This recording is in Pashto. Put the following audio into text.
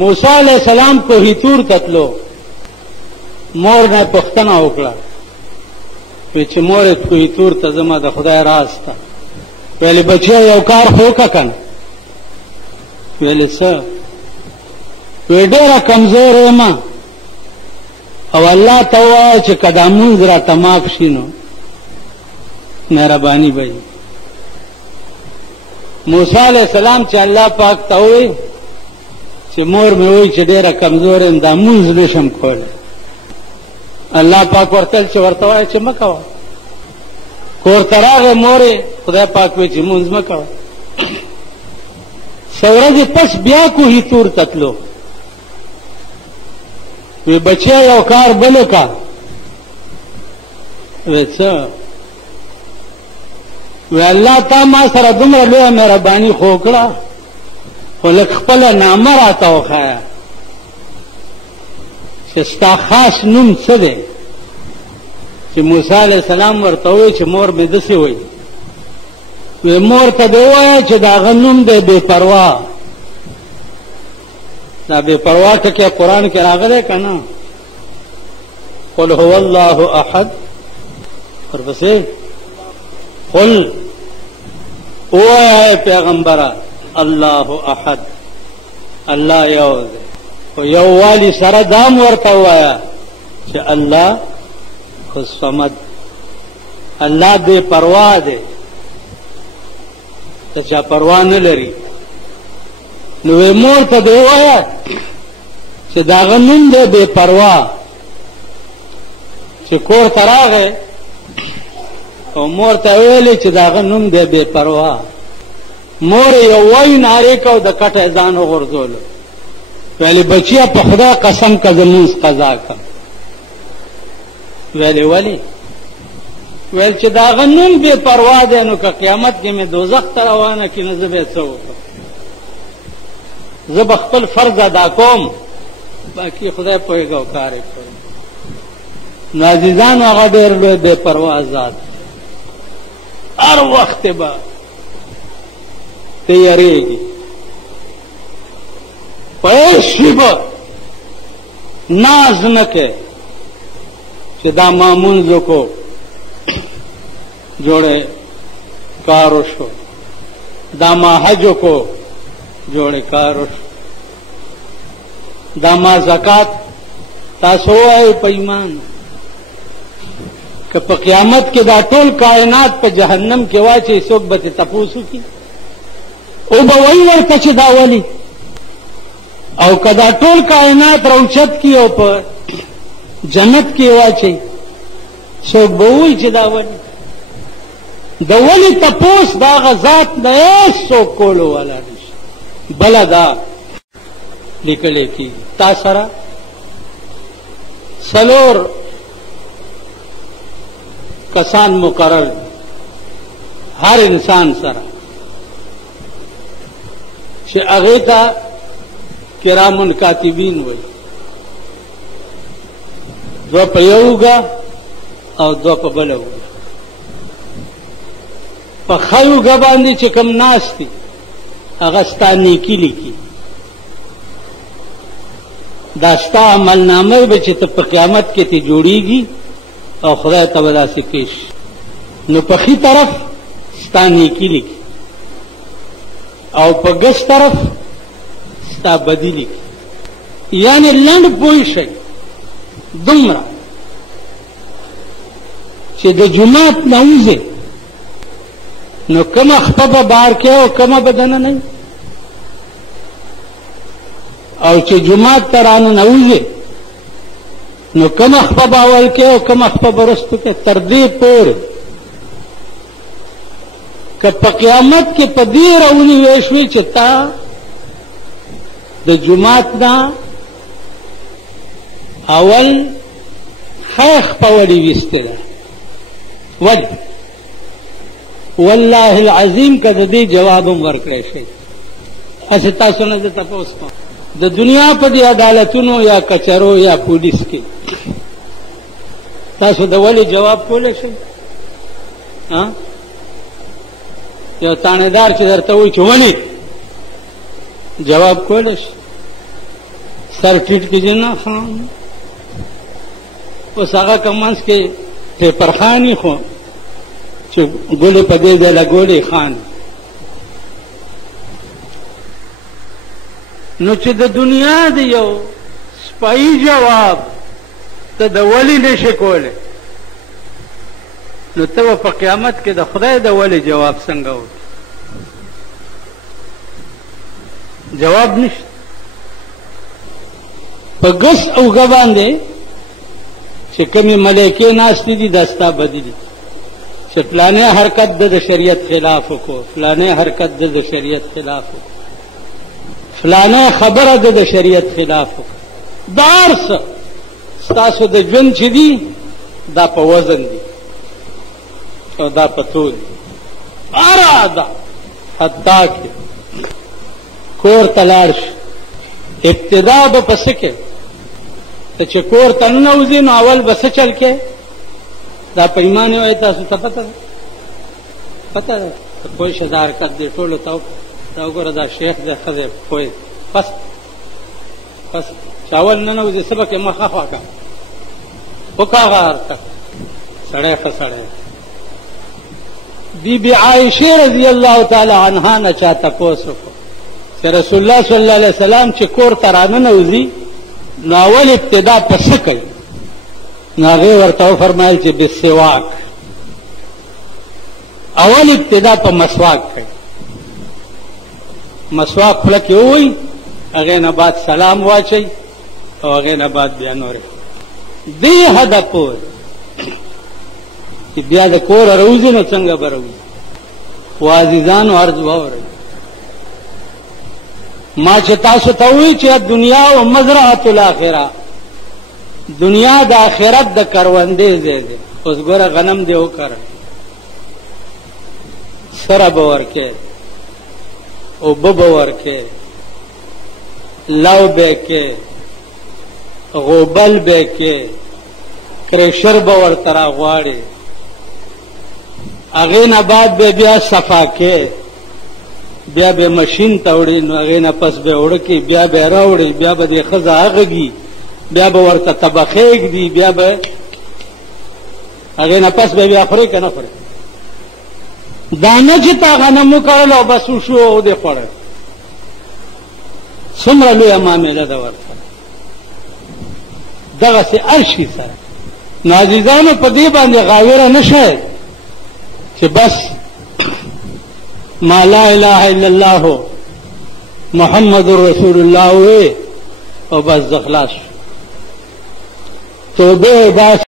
موسی علیہ السلام کوهی تور تتلو مور نه پښتنه وکړه چې مور کوهی تور ته زما د خدای راز ته ویلې بچیا یو کار وکړه کنه ویلې څه وی ډېره کمزور یم او الله ته ووایه چې که دا مونځ راته معاف شي نو مهرباني به وي موسی علیہ السلام چې الله پاک ته ووایي چې مور مې وایي چې ډېره کمزور یم دا مونځ نشم کولی الله پاک ورته ورته وایي چې مه کوه کور ته راغی مورې خدای پاک وایي چې مونځ مه کوه څه ورځې پس بیا کوهي تور تتلو وی بچیا یو کار بل کا وی څه وی الله تا ما سره دومره لویه مهرباني خو وکړه خو لږ خپله نامه راته وښایه چې ستا خاص نوم څه دی چې موسی علیه السلام ورته ووایي چې مور مې داسې وایي وی مور ته دې ووایه چې د هغه نوم دی بې پروا دا بے پروا ټکی قرآن کې راغلی که نه قل هو الله احد ورپسې قل ووایه پیغمبره الله احد الله یو دی خو یووالي سره دام ورته ووایه چې الله الصمد الله بے پروا دی ته چا پروا نه لري نو مور ته دی ووایه چې د هغه نوم دی بې پروا چې کور ته راغی او مور ته ویلې چې د هغه نوم دی بې پروا مور یې یو وایي نارې کو د کټه یې ځان وغورځولو ویلې بچیه په خدای قسم که زه لمونځ قضا کړم ویلې ولې ویل چې د هغه نوم بې پروا دی نو که قیامت کې مې دوزخ ته روانه کړي نو زه به یې څه وکړم زه به خپل فرض ادا کوم باقي خدای پوهېږي او کار یې کوي نو عزیزانو هغه ډېر لوی بې پروا ذات هر وخت به ته یریږي په هېڅ شي به ناز نه کوې چې دا ما مونځ وکړو جوړې کار وشو دا ما حج وکړو جوړې کار وشو دا ما زکات تاسو وایئ په ایمان که په قیامت کې دا ټول کائنات په جهنم کې واچي څوک به ترې تپوس وکړي او به وایي ورته چې دا ولې او که دا ټول کائنات راوچت کړي او په جنت کې واچي څوک به وایي چې دا ولې د ولې تپوس د هغه ذات نه هېڅ څوک کولو والا نشي بله دا لیکلی کېږي تا سره څلور کسان مقرر هر انسان سره چې هغې ته کرام کاتبین وایي دوه په یو اوږه او دوه په بله اوږه په ښه اوږه باندې چې کوم ناست دي هغه ستا نیکي لیکي دا ستا عملنامه به چې ته په قیامت کې ته جوړیږي او خدای ته به داسې پیش نو په ښي طرف ستا نیکي لیکي او په ګس طرف ستا بدي لیکي یعنې لنډ پوه شئ دومره چې د جومات نه وځې نو کومه خپه به بار کې او کومه به دننه او چې جومات ته راننوځې نو کومه خپه به اول کې او کومه خپه به وروستو کې تر دې پورې که په قیامت کې په دې راونیوې شوې چې تا د جومات نه اول ښه خپه ولې ویستې ده ولې والله العظیم که د دې جواب هم ورکړی شي هسې تاسو نه زه تپوس کوم د دنیا په دې عدالتونو یا کچرو یا پولیس کې تاسو د ولې جواب کولی شئ یو تانیدار چې درته وایي چې ولې جواب کولی شي سر ټیټ کې جنا خان اوس هغه کمانس کې پرخانی خو چې ګولې په دې ځای لګولې خان نو چې د دنیا د یو سپایي جواب ته د ولی نشي کولی نو ته په قیامت کې د خدای د ولی جواب څنګه وکړي جواب نشته په ګس او ګباندې چې کومې ملایکې ناستې دي دا ستا بدي دي چې فلانه حرکت د شریعت خلاف وکړو فلانه حرکت د شریعت خلاف وکړو فلانه خبره د شریعت خلاف وکړو دارس ستاسو د ژوند چې دي دا په وزن دي او دا په طول اراده حتی کې کور تلاړ شي ابتدا به پس کې ته چې کور ته ننوځې نو اول به څه چل کې دا په ایمان وایي تاسو ته پته ده کوئی شه دا حرکت دی ټولو ته دا وګوره دا شیخ دی ښځې پوه پس چې اول ننوځې څه به کې مخه خوا کړه وکړه هغه حرکت سړی ښه سړی بی بی عائشہ رضی اللہ تعالی عنہا نه چا تپوس وکړو چې رسول الله صلی الله علیه وسلم چې کور ته راننوځي نو اول ابتدا په څه کوي نو هغې ورته وفرمایل چې بالسواک اول ابتدا په مسواک کوي مسواک خوله کې ووایي هغې نه بعد سلام واچوي او هغې نه بعد بیا نورې دې حده پورې چې بیا د کوره راوځي نو څنګه به راوځي خو عزیزانو عرض واورئ ما چې تاسو ته وایي چې دنیا او مزرعة الاخره دنیا د آخرت د کروندې ځای دی اوس ګوره غنم دی وکره سره به ورکې اوبه به ورکې لو به کې غوبل به کې کریشر به ورته راغواړي هغې نه بعد به بیا صفا کې بیا به ماشین ته وړي نو هغې نه پس به وړه کې بیا به راوړي بیا به دې ښځه هغږي بیا به ورته طبخې ږدي بیا به هغې نه پس به بیا خورې که نه خورې دا نه چې تا غنم وکرل او بس وشو او دې خوړی څومره لویه معامله ده ورسره دغسې هر شي سره نو عزیزانو په دې باندې غاوره نه شئ چې بس ما لا اله الا الله محمد رسول الله وې او بس د خلاص توبه